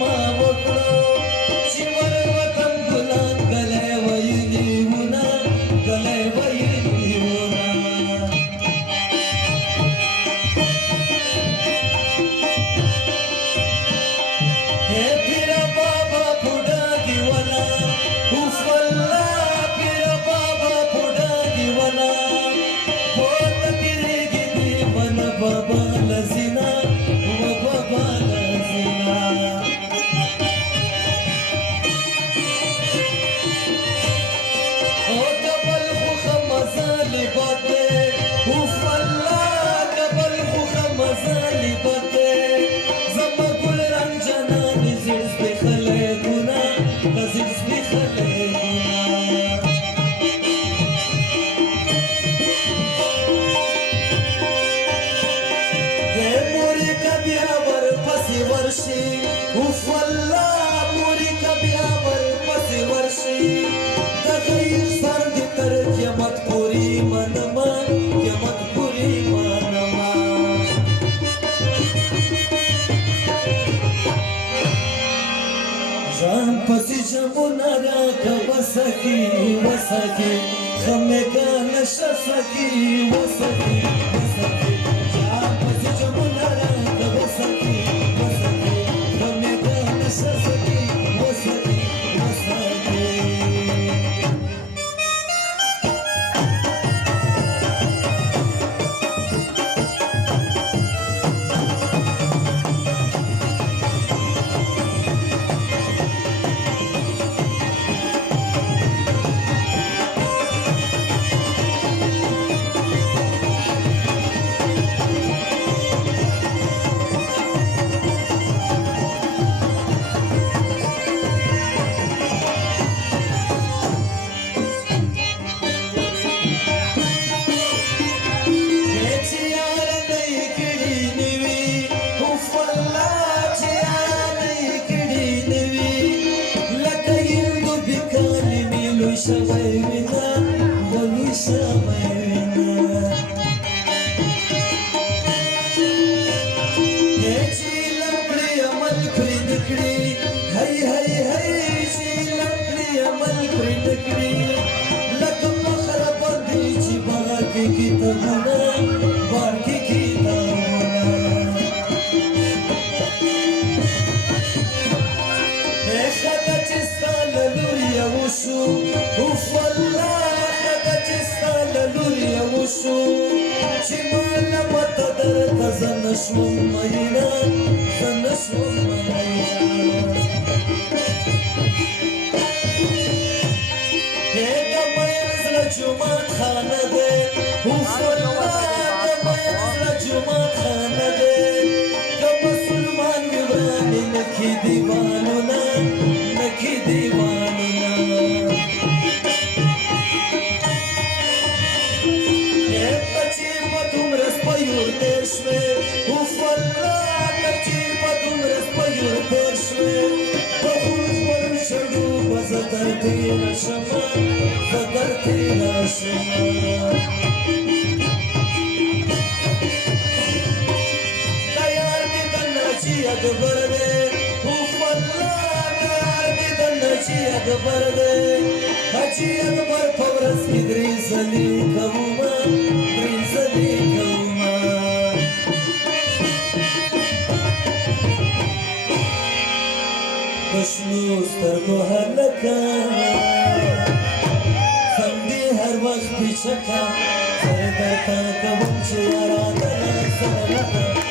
ما وکړو چې ور وطن ګلان ګلې ویلي ونا ګلې ویلي ونا हे پیر بابا بوډا دی ولا اوف الله پیر بابا بوډا دی ولا بہت تیرېږي دی من بابا لزینا و بابا لزینا او کبل خو مزالي بده اوف الله کبل خو مزالي بده زما ګل رنجنا نزل سپخلې ګنا نزل سپخلې ورشي اوف الله موري کبیا ور پسې ورشي د غیر سر دې تر قیامت پوری منما قیامت پوری منما ځان پسې جمونه راکه وسکي وسکي خمګه نشه سکي وسکي وسکي ځان پسې جمونه راکه وسکي شوينا ولو شوينا يجي لمري عمل كريدكري هي هي هي يجي لمري عمل كريدكري لكم خرب دي جباكي كتابنا باكي كتابنا خدا چستان لوريا وشو اوف الله خدا چستان لوريا وشو چې مالا پته درته زه نشوم مینا زه نشوم مینا د مین زړه جومات خانه دی اوف الله د مین زړه جومات خانه دی که مسلمان وي ورانې نکي دیوانونه نکي دیوانونه کچیر په دومره سپیور تېر شوې اوف الله کچیر په دومره سپیور تېر شوې په خون خپل شړو به زه در تېره شمه زه در تېره شمه تیار دې د ناجي اکبر دی اوف الله تیار دې د ناجي اکبر دی حاجي اکبر په ورځ کې درې ځلې کومه درې ځلې کومه په شنو سترګو هلکه خندې هر وخت پیچکه زه درته کوم چې یاره د سره